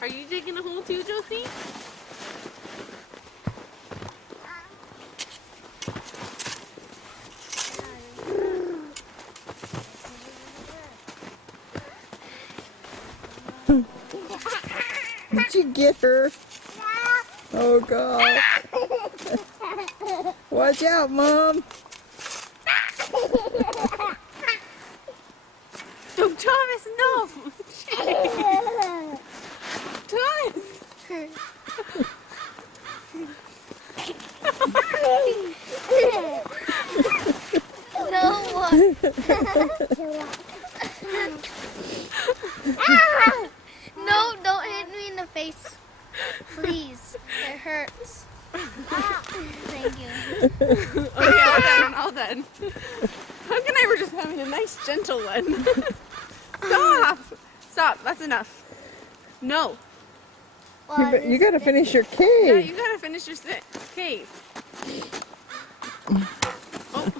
Are you digging a hole too, Josie? Did you get her? Oh God. Watch out, Mom. Oh, Thomas, no! Thomas! No, don't hit me in the face. Please. It hurts. Thank you. Okay, all done. Hug and I were just having a nice, gentle one. Stop! Stop, that's enough. No. You gotta finish your Yeah, cave. you gotta finish your cave. Oh.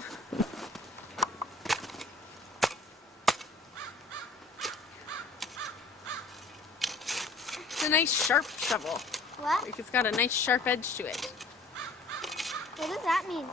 It's a nice sharp shovel. What? Like it's got a nice sharp edge to it. What does that mean?